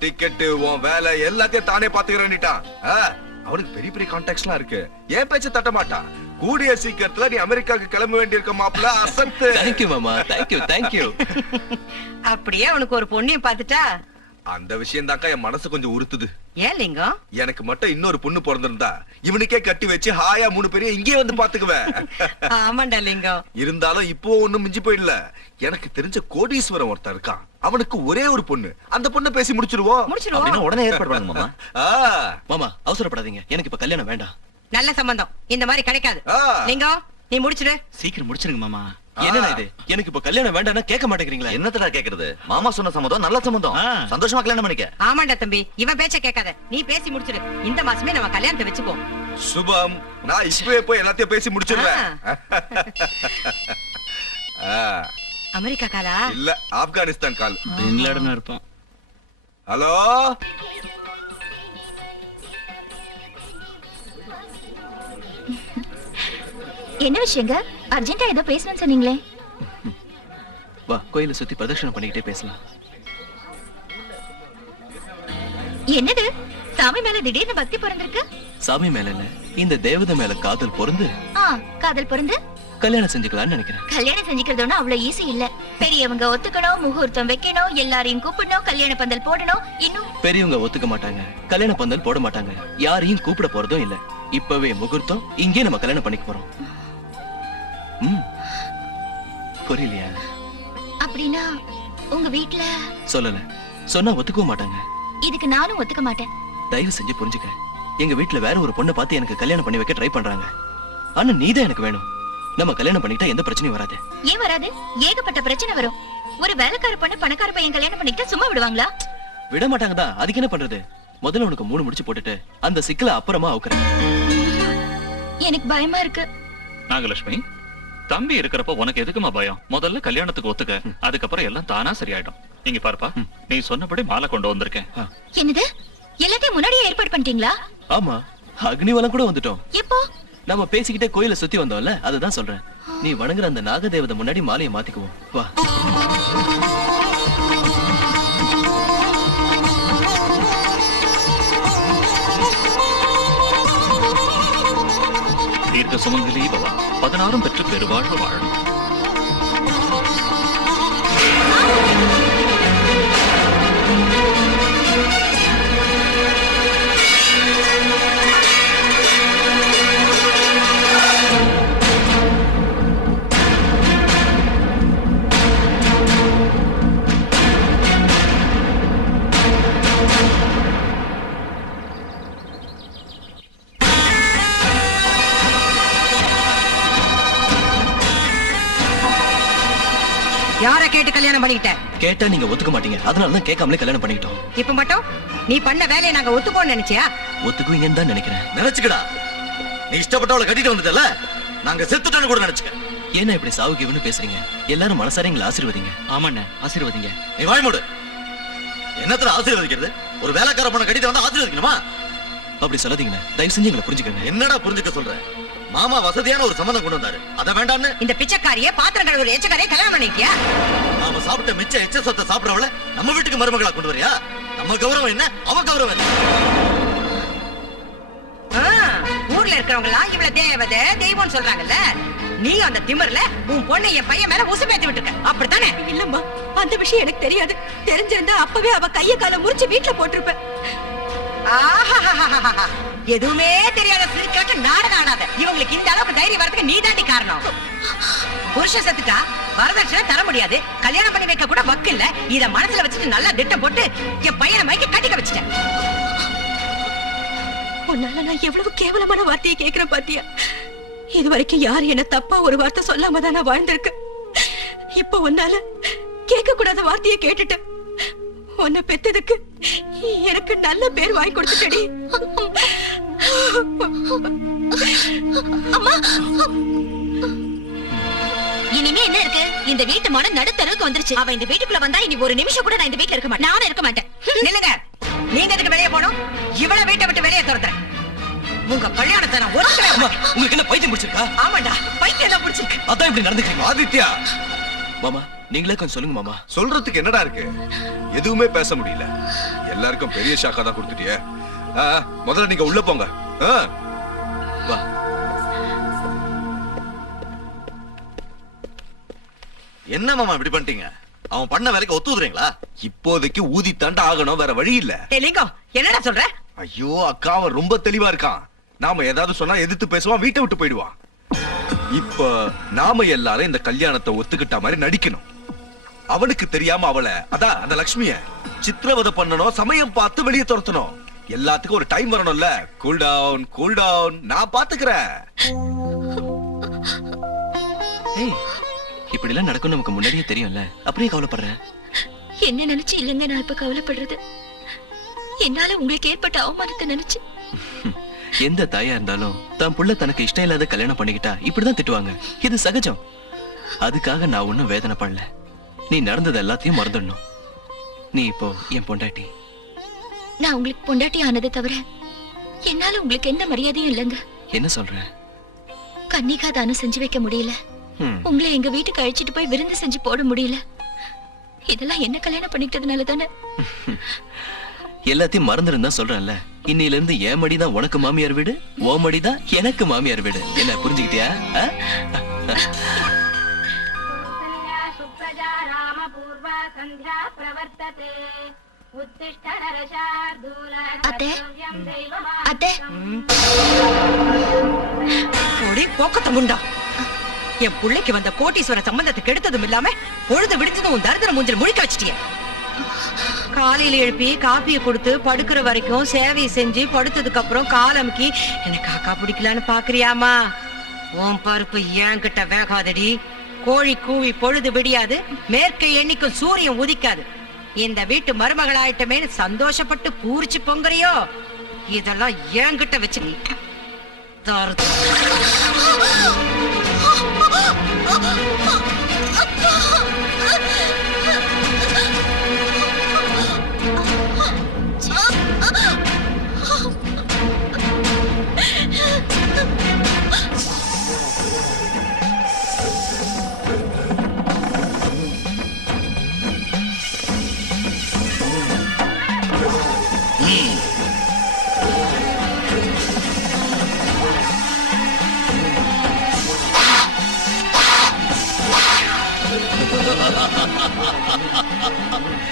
Ticket உன் வேலை எல்லாத்தையும் தானே பாத்துக்கிறேன்னுட்டான் அவனுக்கு பெரிய பெரிய கான்டாக்ட்ஸ்லாம் இருக்கு. ஏன் பேச்ச தட்ட மாட்டான் கூடிய சீக்கிரத்துல நீ அமெரிக்காவுக்கு கிளம்ப வேண்டியிருக்க மாப்பிள்ள அசத்து தேங்க்யூ மாமா. தேங்க்யூ தேங்க்யூ அப்படியே உனக்கு ஒரு பொண்ணையும் பாத்துட்டா அந்த விஷயம் தாக்கா என் மனசு கொஞ்சம் உறுத்துது. ஏன் லிங்கம்? எனக்கு மட்டும் இன்னொரு பொண்ணு பிறந்திருந்தா இவனுக்கே கட்டி வச்சு ஹாயா மூணு பேரையும் இங்கே வந்து பாத்துக்குவேன். ஆமாண்டா லிங்கம். இருந்தாலும் இப்போ ஒண்ணும் மிஞ்சி போயிடல. எனக்கு தெரிஞ்ச கோடீஸ்வரன் ஒருத்தன் இருக்கான். அவனுக்கு ஒரே ஒரு பொண்ணு. அந்த பொண்ணை பேசி முடிச்சிருவோம். முடிச்சிருவோம். அப்படின்னா உடனே ஏற்பாடு பண்ணுங்க மாமா. ஆ, மாமா அவசரப்படாதீங்க. எனக்கு இப்ப கல்யாணம் வேண்டாம். நல்ல சம்பந்தம். இந்த மாதிரி கிடைக்காது. லிங்கம் நீ முடிச்சிடு சீக்கிரம் முடிச்சிருங்க மாமா. என்னடா இது? எனக்கு இப்ப கல்யாணம் வேண்டாம்னா கேட்க மாட்டேங்கிறீங்களா? என்னத்தடா கேக்குறது? மாமா சொன்ன சம்மதம் நல்ல சம்மதம். சந்தோஷமா கல்யாணம் பண்ணிக்க. ஆமாண்டா தம்பி. இவன் பேச்ச கேட்காத. நீ பேசி முடிச்சிடு இந்த மாசமே நம்ம கல்யாணத்தை வச்சுப்போம். சுபம் நான் இப்பவே போய் எல்லாத்தையும் பேசி முடிச்சிடுவேன் ஆ, அமெரிக்கா காலா? இல்ல ஆப்கானிஸ்தான் கால். பின்லாடன் இருப்பான் ஹலோ? என்ன விஷயங்க? அர்ஜென்ட்டா ஏதோ பேசணும்னு சொன்னீங்களே. வா கோயிலை சுத்தி பிரதட்சணம் பண்ணிக்கிட்டே பேசலாம். என்னது? சாமி மேல திடீர்னு பக்தி பிறந்திருக்கு? சாமி மேல இல்ல இந்த தேவதை மேல காதல் பொருந்து. ஆ காதல் பிறந்து கல்யாணம் செஞ்சுக்கலாம்னு நினைக்கிறேன். கல்யாணம் செஞ்சுக்கிறது ஒண்ணும் அவ்வளவு ஈஸி இல்ல. பெரியவங்க ஒத்துக்கணும் முகூர்த்தம் வைக்கணும் எல்லாரையும் கூப்பிடணும் கல்யாண பந்தல் போடணும் இன்னும் பெரியவங்க ஒத்துக்க மாட்டாங்க கல்யாண பந்தல் போட மாட்டாங்க யாரையும் கூப்பிட போறதும் இல்ல. இப்பவே முகூர்த்தம் இங்கே நம்ம கல்யாணம் பண்ணிக்க போறோம். புரியலையா. அப்படின்னா உங்க வீட்ல சொல்லல. சொன்னா ஒத்துக்கவும் மாட்டாங்க. இதுக்கு நானும் ஒத்துக்க மாட்டேன். தயவு செஞ்சு புரிஞ்சுக்க. எங்க வீட்ல வேற ஒரு பொண்ணை பார்த்து எனக்கு கல்யாணம் பண்ணி வைக்க ட்ரை பண்றாங்க. ஆனா நீதான் எனக்கு வேணும். நம்ம கல்யாணம் பண்ணிக்கிட்டா எந்த பிரச்சனையும் வராது. ஏன் வராது? ஏகப்பட்ட பிரச்சனை வரும். ஒரு வேலைக்கார பொண்ணு பணக்கார பையன் கல்யாணம் பண்ணிக்கிட்டா சும்மா விடுவாங்களா? விட மாட்டாங்க தான் அதுக்கு என்ன பண்றது? முதல்ல உனக்கு மூணு முடிச்சு போட்டுட்டு அந்த சிக்கலை அப்புறமா அவுக்குறேன். எனக்கு பயமா இருக்கு. நாகலட்சுமி தம்பி இருக்கிறப்ப உனக்கு எதுக்குமா பயம்? முதல்ல கல்யாணத்துக்கு ஒத்துக்க. அதுக்கப்புறம் எல்லாம் தானா சரியாயிடும். இங்க பாருப்பா நீ சொன்னபடி மாலை கொண்டு வந்திருக்கேன். என்னது? எல்லாத்தையும் முன்னாடியே ஏற்பாடு பண்ணிட்டீங்களா? ஆமா அக்னிவலம் கூட வந்துட்டோம். எப்போ? நம்ம பேசிக்கிட்டே கோயில சுத்தி வந்தோம்ல அதுதான் சொல்றேன். நீ வணங்குற அந்த நாகதேவதை முன்னாடி மாலையை மாத்திக்குவோம். வா. சுமங்கலி பவா பதினாறும் பெற்று பெருவாழ்வு வாழும் யார கேட்டு கல்யாணம் பண்ணிக்கிட்ட? கேட்டா நீங்க ஒத்துக்க மாட்டீங்க. அதனால தான் கேட்காமலே கல்யாணம் பண்ணிக்கிட்டோம். இப்ப மட்டும் நீ பண்ண வேலையை நாங்க ஒத்துப்போம்னு நினைச்சியா? ஒத்துக்குவீங்கன்னு தான் நினைக்கிறேன். நினைச்சுக்கடா. நீ இஷ்டப்பட்டவளை கட்டிட்டு வந்துட்டல நாங்க செத்துட்டோன்னு கூட நினைச்சுக்க. ஏன்னா இப்படி சாவுகிவன்னு பேசுறீங்க. எல்லாரும் மனசார எங்களை ஆசீர்வதிங்க. ஆமாண்ண ஆசீர்வதிங்க. நீ வாய் மூடு. என்னத்துல ஆசீர்வதிக்கிறது? ஒரு வேலைக்கார பொண்ணை கட்டிட்டு வந்தா ஆசீர்வதிக்கணுமா? அப்படி சொல்லாதீங்கண்ணே. தயவு செஞ்சு எங்களை புரிஞ்சுக்கங்க. என்னடா புரிஞ்சுக்க சொல்ற? மாமா வசதியான ஒரு சம்மந்தம் கொண்டு வந்தாரு. அத வேண்டான்னு இந்த பிச்சைக்காரியே பாத்திரம் கழுவுற எச்சக்காரியே கல்யாணம் பண்ணிக்கியா நாம சாப்பிட்ட மிச்ச எச்ச சொத்தை சாப்பிடறவள நம்ம வீட்டுக்கு மருமகளா கொண்டு வரியா? நம்ம கௌரவம் என்ன? அவ கௌரவம் என்ன? ஆ, ஊர்ல இருக்கிறவங்க எல்லாம் இவ்வளவு தேவதை தெய்வம்னு சொல்றாங்கல்ல. நீ அந்த திமிர்ல உன் பொண்ணை என் பையன் மேல உசுப்பேத்தி விட்டுருக்க. அப்படித்தானே? இல்லம்மா அந்த விஷயம் எனக்கு தெரியாது. தெரிஞ்சிருந்தா அப்பவே அவ கைய கால முறிச்சு வீட்டுல போட்டிருப்பேன். ஆஹாஹாஹாஹா. எதுவுமே தெரியாத சிறுக்காட்டு நாடகம் ஆடாத. இவங்களுக்கு இந்த அளவுக்கு தைரியம் வரதுக்கு நீ தாண்டி காரணம். புருஷன் செத்துட்டா வரதட்சணை தர முடியாது. கல்யாணம் பண்ணி வைக்க கூட வக்கு இல்ல. இத மனசுல வச்சுட்டு நல்லா திட்டம் போட்டு என் பையனை மைக்க கட்டிக்க வச்சுட்டேன். உன்னால நான் எவ்வளவு கேவலமான வார்த்தையை கேக்குறேன் பாத்தியா? இது வரைக்கும் யாரும் என்ன தப்பா ஒரு வார்த்தை சொல்லாம தான் நான் வாழ்ந்திருக்கேன். இப்ப உன்னால கேட்க கூடாத வார்த்தையை கேட்டுட்டேன். உன்னை பெத்ததுக்கு எனக்கு நல்ல பேர் வாங்கி கொடுத்துட்டடி. இனிமே என்ன இருக்கு? இந்த வீட்டு மனம் நடுத்தரவுக்கு வந்துருச்சு. அவ இந்த வீட்டுக்குள்ள வந்தா இனி ஒரு நிமிஷம் கூட நான் இந்த வீட்டுல இருக்க மாட்டேன். நானும் இருக்க மாட்டேன். நில்லுங்க. நீங்க எதுக்கு வெளியே போகணும்? இவ்வளவு வீட்டை விட்டு வெளியே துரத்துறேன். உங்க கல்யாணத்தை நான் அம்மா மாட்டேன். உங்களுக்கு என்ன பைத்தியம் பிடிச்சிருக்கா? ஆமாண்டா பைத்தியம் தான் பிடிச்சிருக்கு. அதான் இப்படி நடந்துக்கிறீங்க. ஆதித்யா. மாமா. நீங்களே கொஞ்சம் சொல்லுங்க மாமா. சொல்றதுக்கு என்னடா இருக்கு? எதுவுமே பேச முடியல. எல்லாருக்கும் பெரிய ஷாக்கா தான் கொடுத்துட்டியே. முதல்ல நீங்க உள்ள போங்க. வா. என்ன மாமா இப்படி பண்ணிட்டீங்க? அவன் பண்ண வேலைக்கு ஒத்துதுறீங்களா இப்போதைக்கு ஊதி தாண்ட ஆகணும் வேற வழி இல்ல. டெலிங்கம் என்னடா சொல்ற? ஐயோ அக்கா அவன் ரொம்ப தெளிவா இருக்கான். நாம ஏதாவது சொன்னா எதிர்த்து பேசுவான் வீட்டை விட்டு போயிடுவான். இப்ப நாம எல்லாரும் இந்த கல்யாணத்தை ஒத்துக்கிட்ட மாதிரி நடிக்கணும். அவனுக்கு தெரியாம அவளை. அதான் அந்த லக்ஷ்மிய. சித்திரவதை பண்ணணும் சமயம் பார்த்து வெளியே துரத்தணும். எல்லாத்துக்கும் ஒரு டைம் வரணும்ல. கூல் டவுன் கூல் டவுன் நான் பாத்துக்கிறேன். ஏய் இப்படி எல்லாம் நடக்கும் நமக்கு முன்னாடியே தெரியும்ல. அப்படியே கவலைப்படுறேன் என்ன நினைச்சு இல்லைங்க நான் இப்ப கவலைப்படுறது. என்னால உங்களுக்கு ஏற்பட்ட அவமானத்தை நினைச்சு. எந்த தாயா இருந்தாலும் தான் புள்ள தனக்கு இஷ்டம் இல்லாத கல்யாணம் பண்ணிக்கிட்டா இப்படிதான் திட்டுவாங்க. இது சகஜம். அதுக்காக நான் ஒண்ணும் வேதனை பண்ணல. நீ நடந்தது எல்லாத்தையும் மறந்துடணும். நீ இப்போ என் பொண்டாட்டி. நான் உங்களுக்கு பொண்டாட்டி ஆனதை தவிர என்னால உங்களுக்கு எந்த மரியாதையும் இல்லைங்க. என்ன சொல்ற? கன்னிகா தானம் செஞ்சு வைக்க முடியல. ஹம், உங்களை எங்க வீட்டுக்கு அழைச்சிட்டு போய் விருந்து செஞ்சு போட முடியல. இதெல்லாம் என்ன கல்யாணம் பண்ணிக்கிட்டதுனால தானே? எல்லாத்தையும் மறந்துருந்தா சொல்றேன்ல. இன்னையில இருந்து என் மடிதான் உனக்கு மாமியார் வீடு ஓ மடிதான் எனக்கு மாமியார் வீடு. என்ன புரிஞ்சுக்கிட்டியா? ஆ? सन्ध्या प्रवर्तते उत्तिष्ठ नरशार्दूल अते? कर्तव्यं दैवमा அத்தை போடி போக்கத்த முண்டா என் புள்ளைக்கு வந்த கோட்டீஸ்வர சம்பந்தத்தை கெடுத்ததும் இல்லாம பொழுது விடிஞ்சதும் உன் தரித்திர மூஞ்சில் முழிக்க வச்சிட்டிய காலையில எழுப்பி காப்பியை கொடுத்து படுக்கிற வரைக்கும் சேவையை செஞ்சு படுத்ததுக்கு அப்புறம் காலமுக்கி எனக்கு காக்கா பிடிக்கலான்னு பாக்குறியாமா உன் பருப்பு என்கிட்ட வேகாதடி கோழி கூவி பொழுது விடியாது மேற்கு எண்ணிக்கும் சூரியன் உதிக்காது. இந்த வீட்டு மருமகளாயிட்டமேன்னு சந்தோஷப்பட்டு பூரிச்சு பொங்குறியோ? இதெல்லாம் என்கிட்ட வச்சு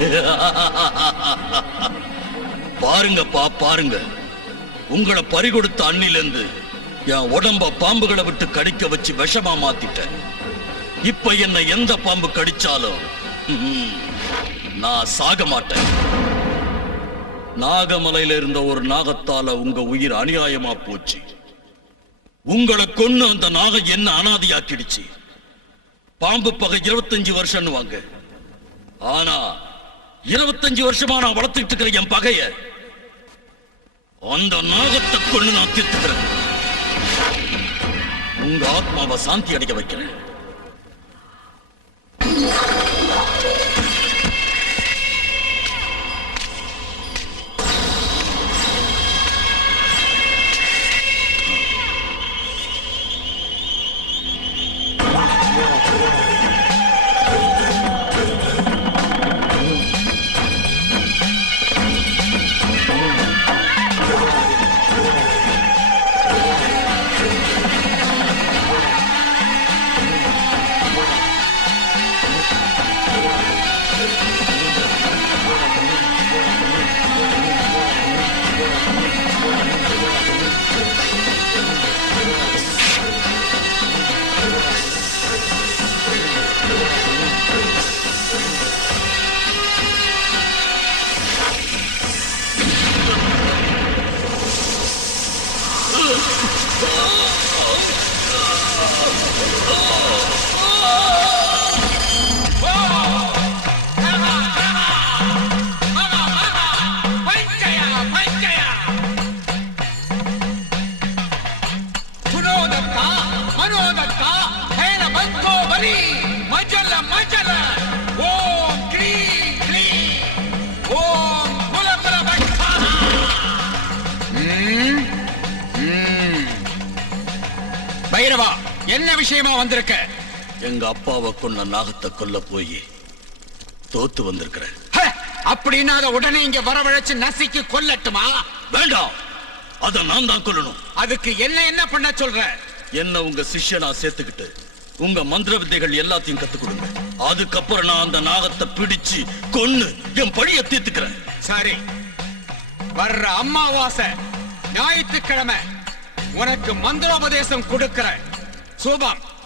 பாருங்கப்பா பாருங்க. உங்களை பறிகொடுத்த அண்ணிலிருந்து என் உடம்ப பாம்புகளை விட்டு கடிக்க வச்சு விஷமா மாத்திட்டேன். இப்ப என்ன எந்த பாம்பு கடிச்சாலும் நான் சாக மாட்டேன். நாகமலையில இருந்த ஒரு நாகத்தால உங்க உயிர் அநியாயமா போச்சு. உங்களை கொன்னு அந்த நாகம் என்ன அனாதியாக்கிடுச்சு. பாம்பு பகை இருபத்தஞ்சு வருஷம்னு வாங்க ஆனா இருபத்தஞ்சு வருஷமா நான் வளர்த்துக்கிட்டு இருக்கிற என் பகைய அந்த நாகத்தை கொண்டு நான் தீர்த்துக்கிறேன். உங்க ஆத்மாவை சாந்தி அடைய வைக்கிறேன். பைரவா என்ன விஷயமா வந்திருக்க? எங்க அப்பாவை கொன்ன நாகத்தை கொல்ல போய் தோத்து வந்திருக்கிறேன்! அப்படின்னா அதை உடனே இங்க வரவழைச்சு நசுக்கி கொல்லட்டுமா? வேண்டாம் அத நான் தான் கொல்லணும். அதுக்கு என்ன என்ன பண்ண சொல்ற? என்ன உங்க சிஷ்யனா சேர்த்துக்கிட்டு உங்க மந்திர வித்தைகள் எல்லாத்தையும் கத்துக் கொடுங்க. அதுக்கப்புறம் நான் அந்த நாகத்தை பிடிச்சு கொன்னு என் பழிய தீர்த்துக்கிறேன். சரி வர்ற அம்மாவாசை ஞாயிற்றுக்கிழமை. உனக்கு மந்திரோபதேசம் கொடுக்கிற சூபம்.